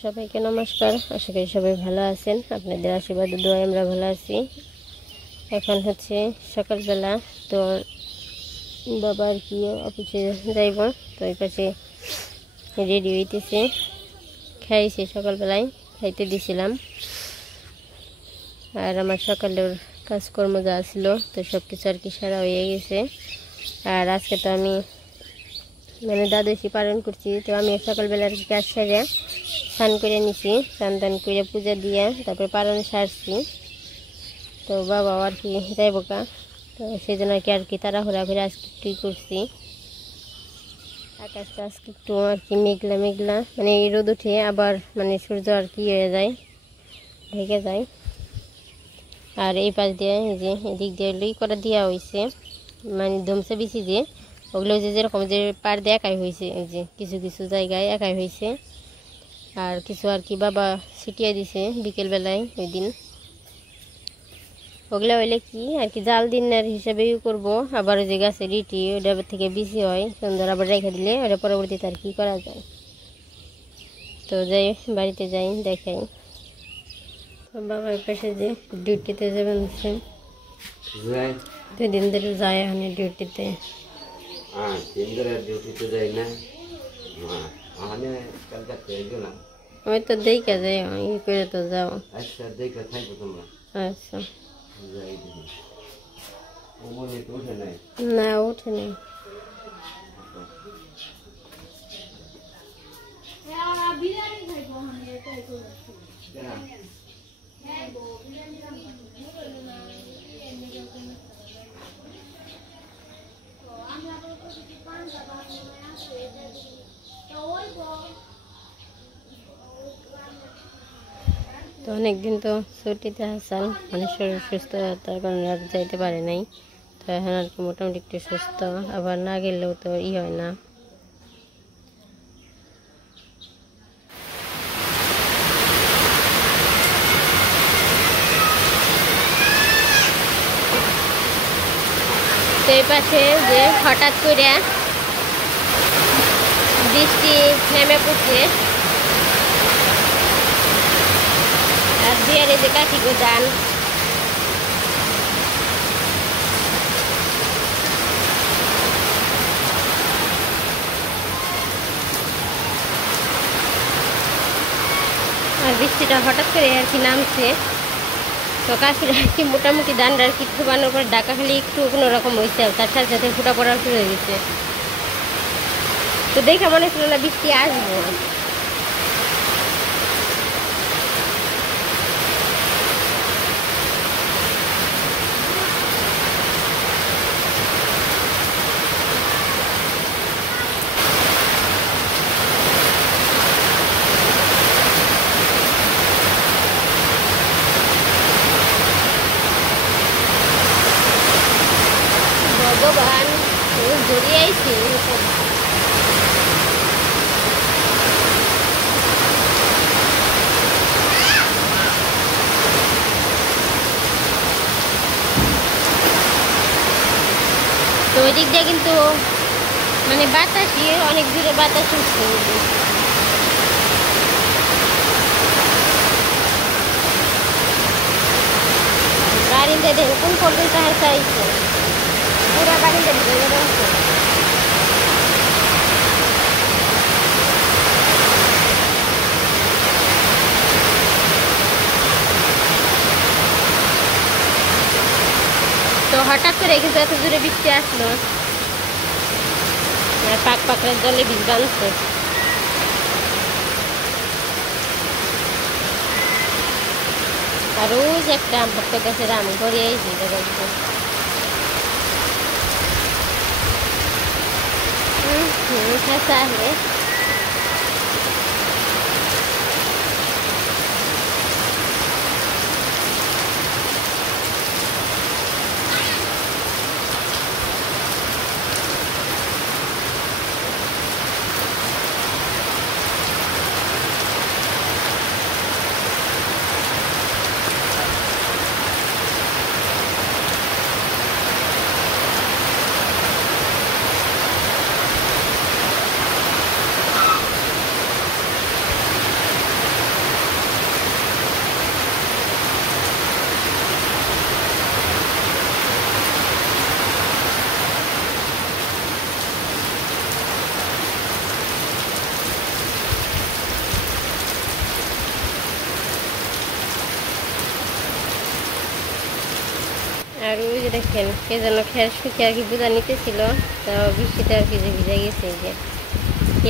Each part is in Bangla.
সবাইকে নমস্কার। আশা করি সবাই ভালো আছেন। আপনাদের আশীর্বাদ দোয়ায় আমরা ভালো আছি। এখন হচ্ছে সকালবেলা, তো বাবা আর কি অফিসে যাইব, তো এই পাশে রেডি হইতেছে। খাইছি সকালবেলায়, খাইতে দিছিলাম। আর আমার সকালের কাজকর্ম যা ছিল তো সব কিছু আর কি সারা হয়ে গেছে। আর আজকে তো আমি দ্বাদশী পালন করছি, তো আমি সকালবেলা আর কি কাজ সেরে স্নান করে নিছি, স্নান টান করে পূজা দিয়ে তারপরে পালন সারছি। তো বাবা আর কি যাইব কা, তো সেই জন্য আর কি তাড়াহুড়া করে আজকে একটুই করছি। আকাশটা আজকে একটু আর কি মেঘলা মেঘলা, এই রোদ উঠে আবার সূর্য আর কি হয়ে যায়, ঢেকে যায়। আর এই পাশ দিয়ে এই যে এদিক দিয়ে লুই করা দেওয়া হয়েছে, ধমসে বিছি যে ওগুলো যেরকম যে পার দিয়ে একাই হয়েছে, এই যে কিছু কিছু জায়গায় একাই হয়েছে। আর কিছু আর কি বাবা ছিটিয়ে দিছে বিকেলবেলায় ওই দিন। ওগুলো হইলে কি আর কি জাল দিনের হিসাবেও করবো। আবার ওই যে গাছের ইটি ওটার থেকে বিছি হয়, সুন্দর আবার রেখে দিলে ওটা পরবর্তীতে আর কি করা যায়। তো যাই বাড়িতে যাই দেখাই। বাবার পাশে যে ডিউটিতে যাবেন, দুই দিন ধরে যায় এখন ডিউটিতে। আমি তো দেখা যাই ই করে তো যাও। আচ্ছা না, ওঠে নাই। তো অনেকদিন তো ছুটিতে আসাল, শরীর সুস্থতার কারণে আর যাইতে পারে নাই। তো এখন আর কি মোটামুটি একটু সুস্থ, আবার না গেলেও তো হয় না। তো এই পাশে যে হঠাৎ করে বৃষ্টি নেমে পড়ছে, আর বিয়ারে যে কাকি গো যান। আর বৃষ্টিটা হঠাৎ করে আর কি নামছে, তো কাকির আর কি মোটামুটি দানটা আর কি ফুটানোর পর ডাকা খালি একটু কোনো রকম হয়েছে, তার সাথে সাথে ফুটা পড়া শুরু হয়ে গেছে। তো দেখে মনে হচ্ছিল না বৃষ্টি আসবো। ভগবান জড়িয়েছি। তো ওই দিক দিয়ে কিন্তু বাতাসই অনেক দূরে বাতাস উঠছে। বাড়িতে দেখুন কোন পর্যন্ত চাইছে, পুরা বাড়িতে ঢুকে যাচ্ছে। তো হঠাৎ করে কিন্তু এত দূরে বৃষ্টি আসলো, পাক পাকড়ার জলে বীজ বাঁধছে। আর ওই যে একটা আম ভক্ত গাছের আম ঘরে আইছি তাহলে। আর ওই যে দেখেন কে যেন খের শুকিয়ে আর কি বোঝা নিতেছিল, তো বৃষ্টিতে আর কি যে ভিজে গেছে। এই যে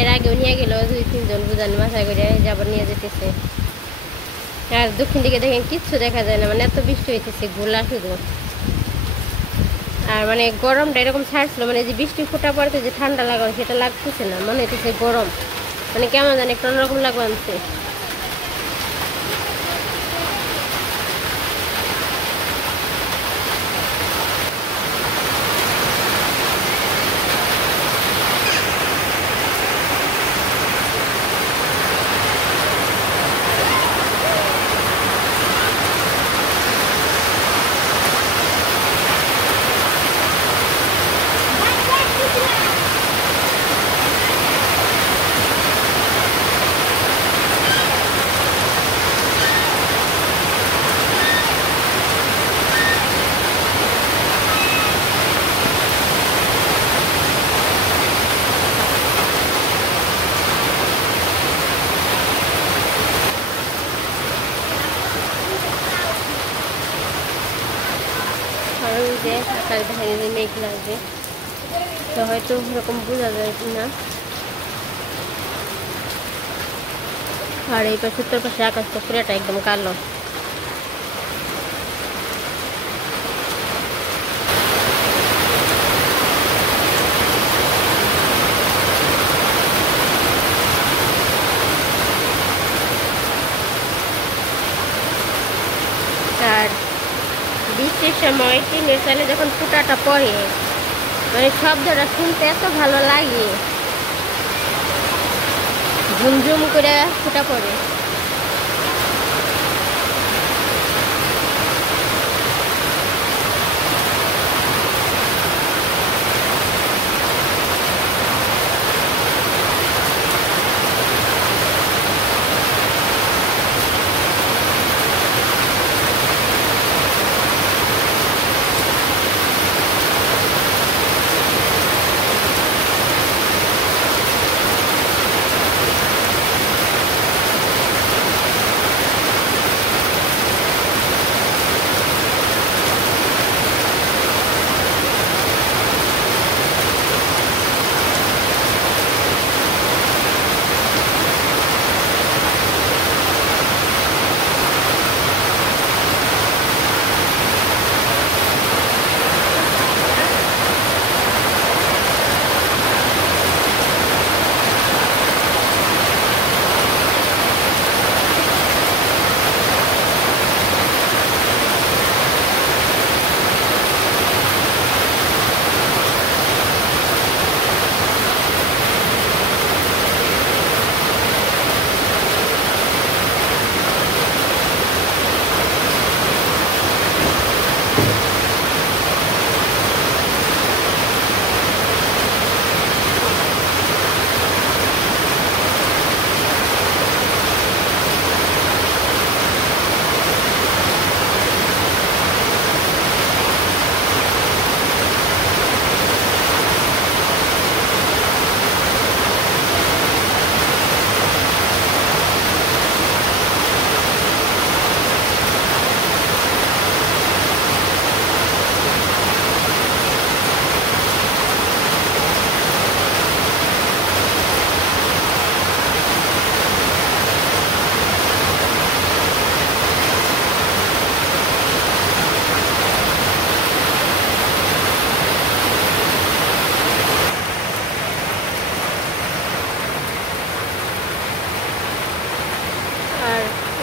এর আগেও নিয়ে গেল 2-3 জন বুঝানি মাথায় করে, যাবার নিয়ে যেতেছে। আর দক্ষিণ দিকে দেখেন কিচ্ছু দেখা যায় না, মানে এত বৃষ্টি হইতেছে, গোলা শুধু। আর মানে গরমটা এরকম ছাড়ছিল, মানে যে বৃষ্টি ফোটা পড়তে যে ঠান্ডা লাগানো সেটা লাগতেছে না, মনে হইতেছে গরম, মানে কেমন জানি একটা অন্যরকম লাগবে আনছে। আর ওই যে আকাশ দেখা যায় যে মেঘ লাগবে, তো হয়তো ওরকম বোঝা যায় না। আর এই পাশে উত্তর পাশে আকাশটা পুরোটা একদম কালো। আর বৃষ্টির সময় টিনের চালে যখন ফুটাটা পড়ে, মানে শব্দটা শুনতে এত ভালো লাগে, ঝুমঝুম করে ফুটা পড়ে।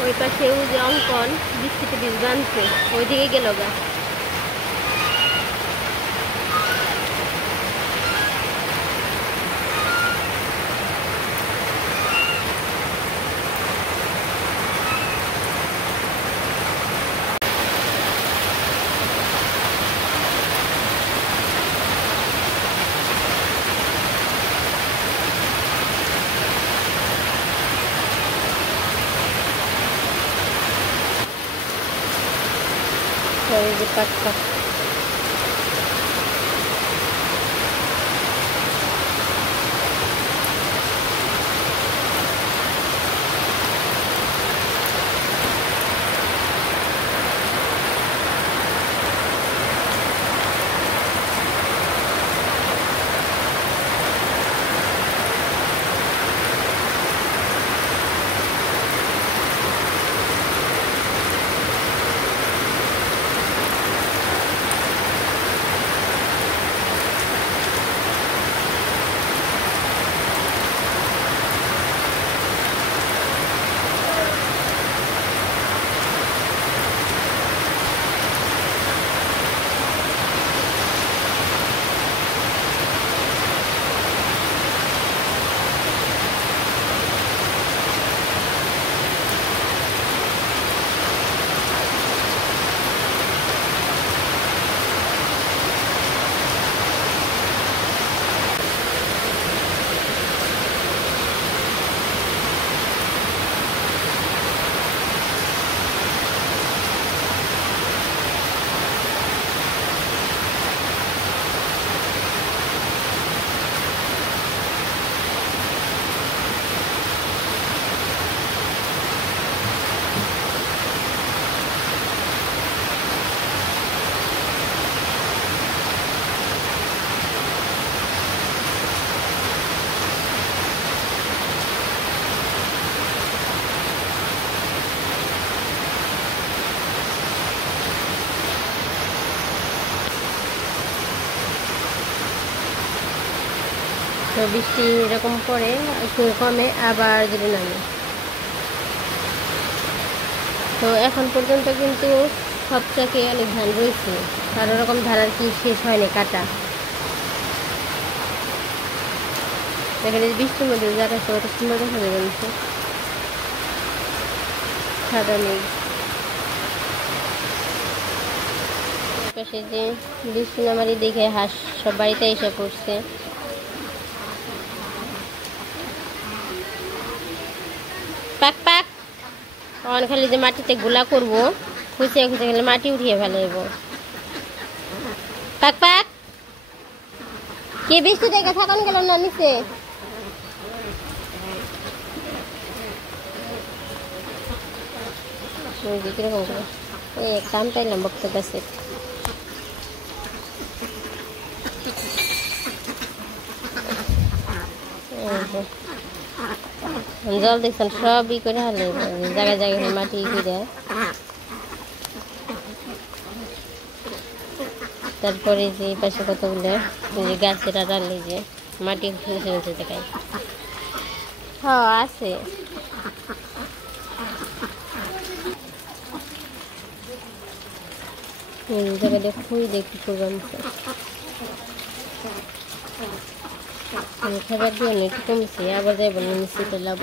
ওই পাশে ওই যে অঙ্কন বৃষ্টিতে বীজ বানছে, ওইদিকে গেল গা। এই যে পাটটা বৃষ্টি এরকম পড়ে, একটু কমে আবার যদি নামে। তো এখন পর্যন্ত কিন্তু সব চাকে অনেক ধান রয়েছে, আর ওরকম ধান আর কি শেষ হয়নি কাটা। এখানে বৃষ্টির মধ্যে যারা কত সুন্দর দেখা যাবে সাদা মেঘ। পাশে যে বৃষ্টি নামারি দেখে হাঁস সব বাড়িতে এসে পড়ছে। পাক পাক খালি যে মাটিতে গোলা করবো, খুঁজে খুঁজে গেলে মাটি উঠিয়ে ফেলাইব। পাক পাক কি বৃষ্টি দেখে থাকান গেল না নিচে? কিরকম করে কাম পাইলাম বক্তা গাছে। জল দেখছেন সব ই করে হালে জায়গায় জায়গায় মাটি করে। তারপরে যে পাশে কতগুলো গাছের আড়ালে যে মাটি মুছে মুছে দেখায়। হ্যাঁ আছে। জায়গাটা খুবই দেখি প্রোগ্রাম খাবার দিয়ে অনেক কমছে, আবার যাইব না নিচে পেলাব।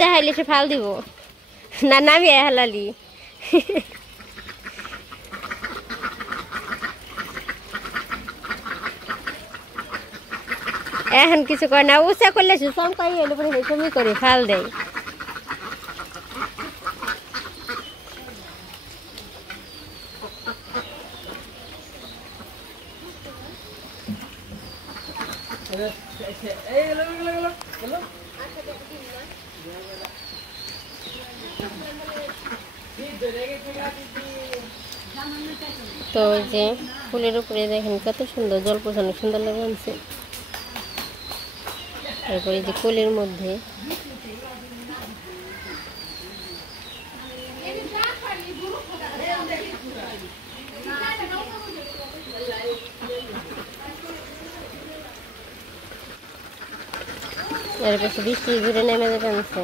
দেখাইলে সে ফাল দিব না, নামিয়ে হালালি। এখন কিছু করে না, উঁচা করলে চমকাই এলো পরে হেসমি করে ফাল দেয়। তো ওই যে ফুলের উপরে দেখেন কত সুন্দর জল পড়ানো, সুন্দর লাগে আনছে। তারপরে যে কোলের মধ্যে এর পাশে বৃষ্টি ঘুরে নেমে যাবে আনছে।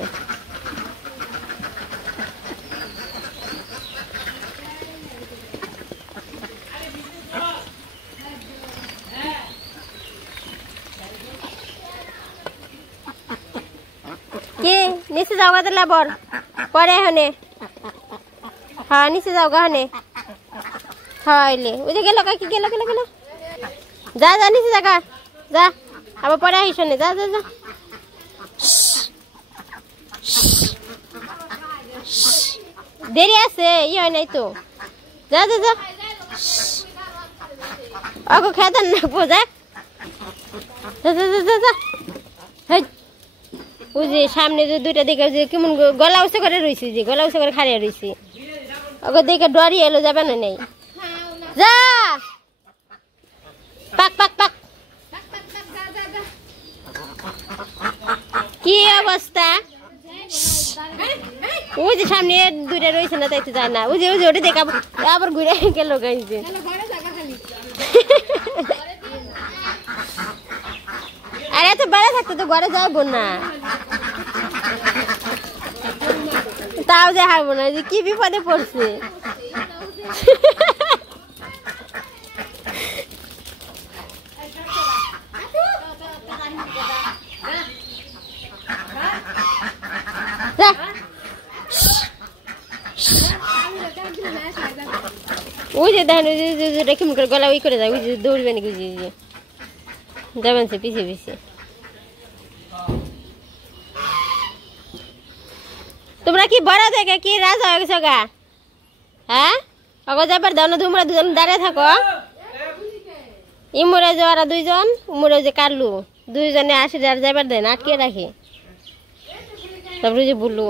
কে নিচে যাও গা তাহলে বর পরে হনে। হ্যাঁ নিচে যাও গা হনে। হ্যাঁ এলে ওই যে গেল কাকি গেল গেল গেল। যা যা নিচে যা যা, আবার পরে আহিস নে। যা যা যা। দেরি আছে ই হয় নাই তো। যা যা যা আগো খেতেন না বোঝা। যা যা যা যা। ওই যে সামনে যে দুইটা দেখে যে কেমন গলা উঁচা করে রয়েছে, যে গলা উঁচা করে খাড়িয়ে রয়েছে, ওকে দেখে ডরি এলো যাবে না নেই। যা পাক পাক পাক। কি অবস্থা? ওই যে সামনে দুইটা রয়েছে না, তাই তো যায় না। ওই যে ওই যে ওটা দেখা আবার ঘুরে গেল গাইছে। আর এত বেড়া থাকতে তো ঘরে যাবো না, তাও যে হারবো না। যে কি বিপদে পড়ছে। ওই যে দেখেন ওই যে কেমন করে গলা ওই করে যায়, ওই যে দৌড়বে নাকি যাবেন সে পিছিয়ে পিছিয়ে। তোমরা কি বড় দেখে কি রাজা হয়ে গেছো গা? হ্যাঁ অগো যাবার দাও না, তোমরা দুজন দাঁড়িয়ে থাকো। ইমরে যে ওরা দুইজন, উমরে যে কালু দুইজনে আসে যাবার দেয় না, আটকে রাখে। তারপরে যে বললো